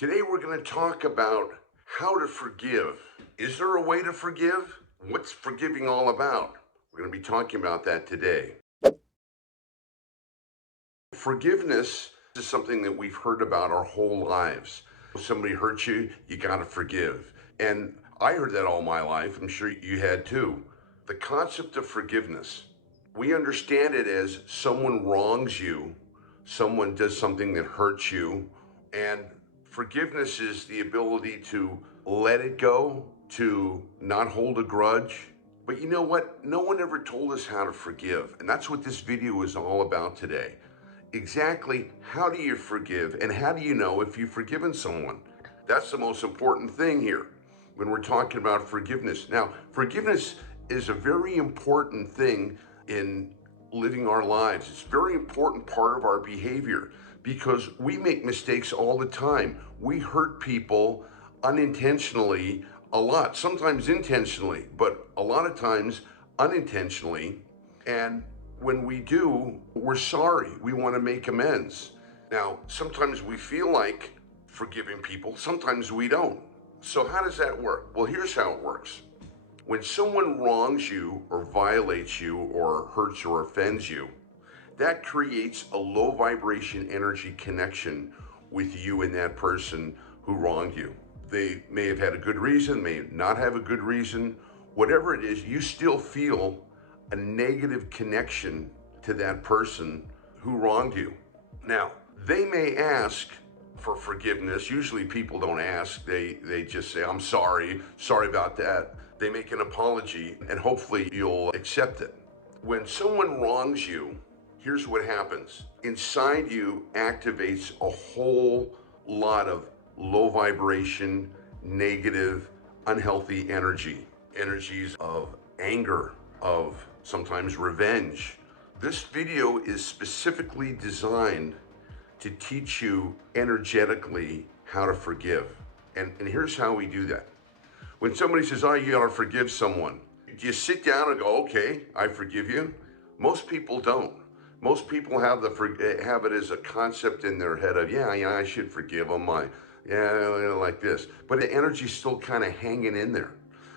Today we're going to talk about how to forgive. Is there a way to forgive? What's forgiving all about? We're going to be talking about that today. Forgiveness is something that we've heard about our whole lives. If somebody hurts you, you got to forgive. And I heard that all my life. I'm sure you had too. The concept of forgiveness, we understand it as someone wrongs you, someone does something that hurts you, and forgiveness is the ability to let it go, to not hold a grudge. But you know what? No one ever told us how to forgive. And that's what this video is all about today. Exactly how do you forgive, and how do you know if you've forgiven someone? That's the most important thing here when we're talking about forgiveness. Now, forgiveness is a very important thing in living our lives. It's a very important part of our behavior because we make mistakes all the time. We hurt people unintentionally a lot, sometimes intentionally, but a lot of times unintentionally. And when we do, we're sorry. We want to make amends. Now, sometimes we feel like forgiving people, sometimes we don't. So how does that work? Well, here's how it works. When someone wrongs you or violates you or hurts or offends you, that creates a low vibration energy connection with you and that person who wronged you. They may have had a good reason, may not have a good reason. Whatever it is, you still feel a negative connection to that person who wronged you. Now, they may ask for forgiveness. Usually people don't ask. They just say, I'm sorry about that. They make an apology and hopefully you'll accept it. When someone wrongs you, here's what happens. Inside you activates a whole lot of low vibration, negative, unhealthy energies of anger, of sometimes revenge. This video is specifically designed to teach you energetically how to forgive. And here's how we do that. When somebody says, oh, you gotta forgive someone, do you sit down and go, okay, I forgive you? Most people don't. Most people have it as a concept in their head of, yeah, I should forgive them. Like this. But the energy's still kind of hanging in there.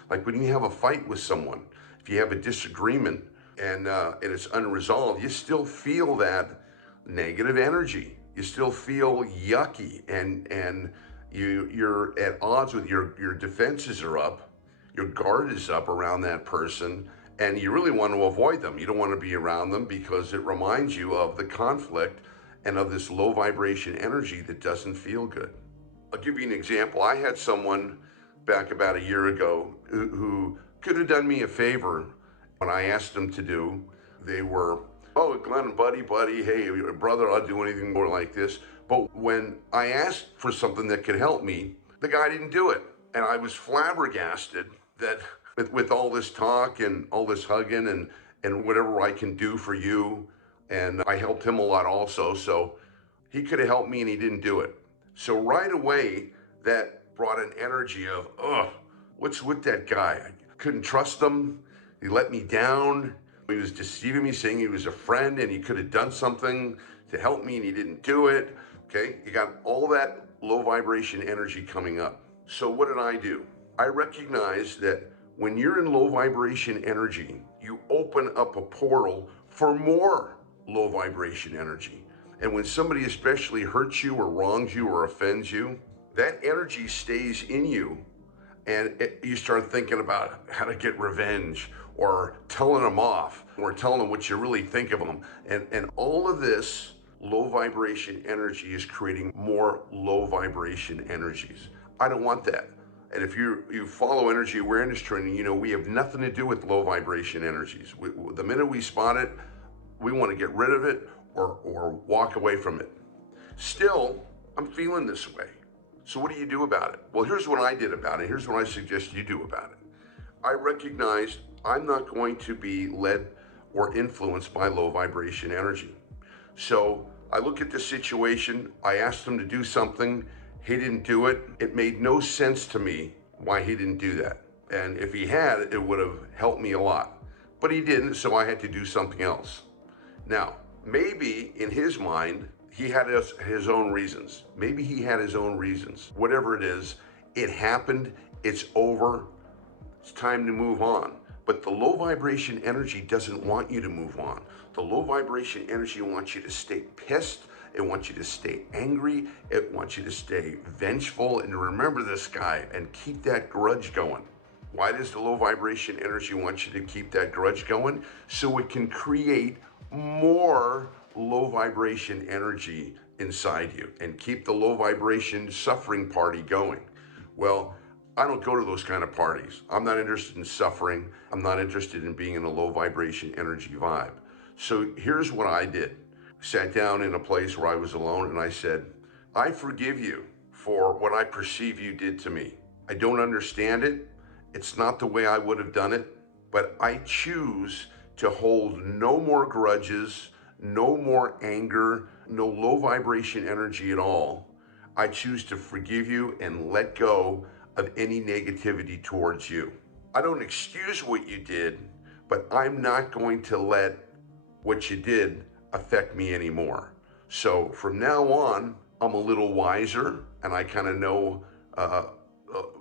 Like when you have a fight with someone, if you have a disagreement and it's unresolved, you still feel that negative energy. You still feel yucky, and you're at odds with your defenses are up, your guard is up around that person, and you really want to avoid them. You don't want to be around them because it reminds you of the conflict and of this low vibration energy that doesn't feel good. I'll give you an example. I had someone back about a year ago who could have done me a favor when I asked them to do. They were, oh, Glenn, buddy, hey, brother, I'll do anything more like this. But when I asked for something that could help me, the guy didn't do it. And I was flabbergasted that with all this talk and all this hugging and whatever I can do for you, and I helped him a lot also, so he could have helped me and he didn't do it. So right away, that brought an energy of, what's with that guy? I couldn't trust him. He let me down. He was deceiving me, saying he was a friend and he could have done something to help me and he didn't do it. Okay, you got all that low vibration energy coming up. So what did I do? I recognized that when you're in low vibration energy, you open up a portal for more low vibration energy. And when somebody especially hurts you or wrongs you or offends you, that energy stays in you, and you start thinking about how to get revenge or telling them off or telling them what you really think of them. And all of this low vibration energy is creating more low vibration energies. I don't want that. And if you follow energy awareness training, you know we have nothing to do with low vibration energies. The minute we spot it, we want to get rid of it or walk away from it. Still, I'm feeling this way. So what do you do about it? Well, here's what I did about it. Here's what I suggest you do about it. I recognized I'm not going to be led or influenced by low vibration energy. So I look at the situation. I asked him to do something. He didn't do it. It made no sense to me why he didn't do that. And if he had, it would have helped me a lot. But he didn't, so I had to do something else. Now, maybe in his mind, he had his own reasons. Maybe he had his own reasons. Whatever it is, it happened. It's over. It's time to move on. But the low vibration energy doesn't want you to move on. The low vibration energy wants you to stay pissed. It wants you to stay angry. It wants you to stay vengeful and remember this guy and keep that grudge going. Why does the low vibration energy want you to keep that grudge going? So it can create more low vibration energy inside you and keep the low vibration suffering party going. Well, I don't go to those kind of parties. I'm not interested in suffering. I'm not interested in being in a low vibration energy vibe. So here's what I did. Sat down in a place where I was alone and I said, I forgive you for what I perceive you did to me. I don't understand it. It's not the way I would have done it, but I choose to hold no more grudges, no more anger, no low vibration energy at all. I choose to forgive you and let go of any negativity towards you. I don't excuse what you did, but I'm not going to let what you did affect me anymore. So from now on, I'm a little wiser and I kind of know a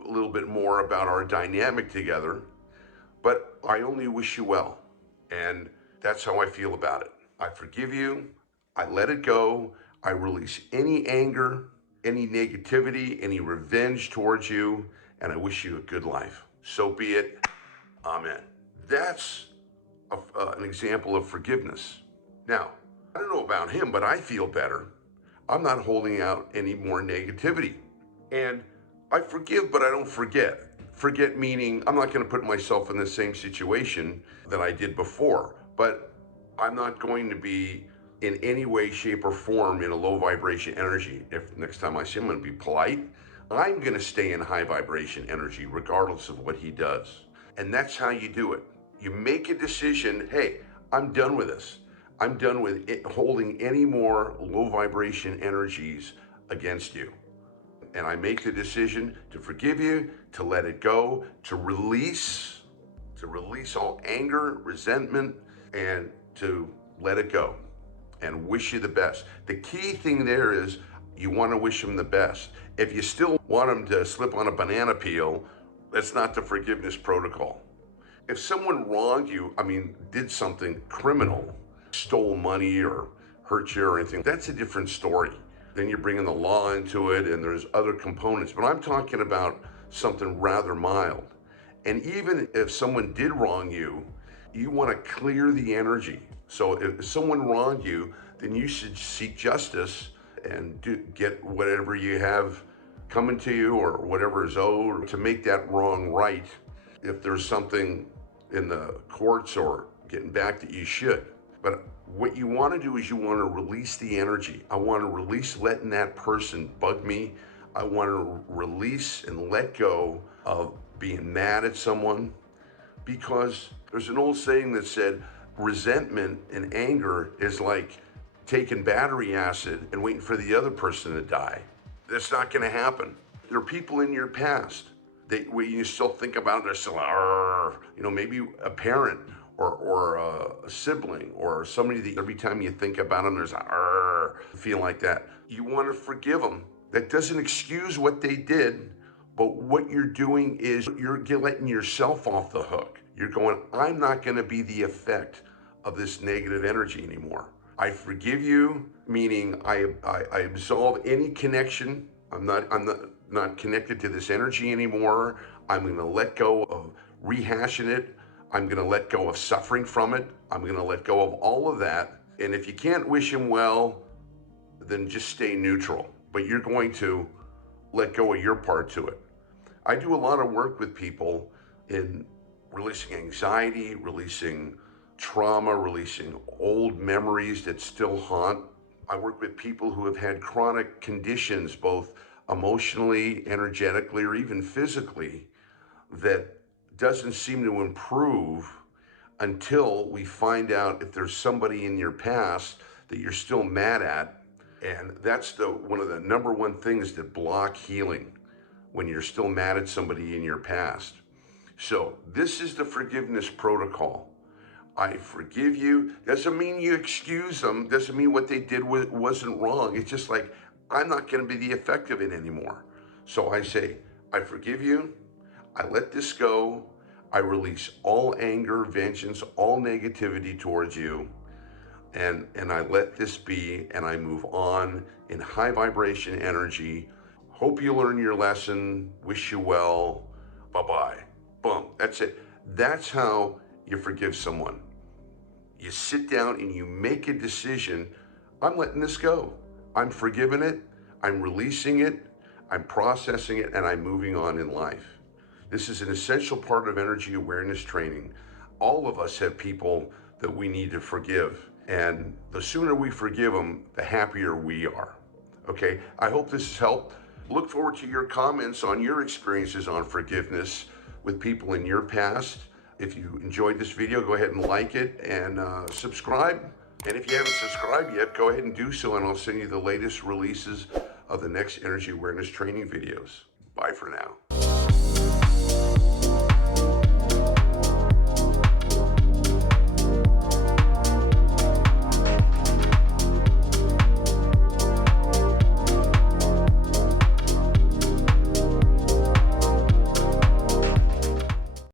little bit more about our dynamic together, but I only wish you well. And that's how I feel about it. I forgive you. I let it go. I release any anger, any negativity, any revenge towards you, and I wish you a good life. So be it. Amen. That's an example of forgiveness. Now, I don't know about him, but I feel better. I'm not holding out any more negativity. And I forgive, but I don't forget. Forget meaning I'm not going to put myself in the same situation that I did before, but I'm not going to be in any way, shape, or form in a low vibration energy. If next time I see him, I'm going to be polite. I'm going to stay in high vibration energy regardless of what he does. And that's how you do it. You make a decision, hey, I'm done with this. I'm done with holding any more low vibration energies against you. And I make the decision to forgive you, to let it go, to release all anger, resentment, and to let it go and wish you the best. The key thing there is you want to wish them the best. If you still want them to slip on a banana peel, that's not the forgiveness protocol. If someone wronged you, did something criminal, stole money or hurt you or anything, that's a different story. Then you're bringing the law into it and there's other components. But I'm talking about something rather mild. And even if someone did wrong you, you want to clear the energy. So if someone wronged you, then you should seek justice and get whatever you have coming to you or whatever is owed to make that wrong right. If there's something in the courts or getting back that you should. But what you want to do is you want to release the energy. I want to release letting that person bug me. I want to release and let go of being mad at someone, because there's an old saying that said resentment and anger is like taking battery acid and waiting for the other person to die. That's not going to happen. There are people in your past that when you still think about it, they're still, maybe a parent or a sibling or somebody that every time you think about them, there's a feel like that. You want to forgive them. That doesn't excuse what they did, but what you're doing is you're letting yourself off the hook. You're going, I'm not going to be the effect of this negative energy anymore. I forgive you, meaning I absolve any connection. I'm not connected to this energy anymore. I'm going to let go of rehashing it. I'm going to let go of suffering from it. I'm going to let go of all of that. And if you can't wish him well, then just stay neutral. But you're going to let go of your part to it. I do a lot of work with people in releasing anxiety, releasing trauma, releasing old memories that still haunt. I work with people who have had chronic conditions, both emotionally, energetically, or even physically, that doesn't seem to improve until we find out if there's somebody in your past that you're still mad at. And that's one of the number one things that block healing, when you're still mad at somebody in your past. So this is the forgiveness protocol. I forgive you. Doesn't mean you excuse them. Doesn't mean what they did wasn't wrong. It's just like, I'm not going to be the effect of it anymore. So I say, I forgive you. I let this go. I release all anger, vengeance, all negativity towards you. And I let this be, and I move on in high vibration energy. Hope you learn your lesson. Wish you well. Bye-bye. Boom. That's it. That's how you forgive someone. You sit down and you make a decision. I'm letting this go. I'm forgiving it. I'm releasing it. I'm processing it, and I'm moving on in life. This is an essential part of energy awareness training. All of us have people that we need to forgive. And the sooner we forgive them, the happier we are. Okay, I hope this has helped. Look forward to your comments on your experiences on forgiveness with people in your past. If you enjoyed this video, go ahead and like it and subscribe. And if you haven't subscribed yet, go ahead and do so, and I'll send you the latest releases of the next energy awareness training videos. Bye for now.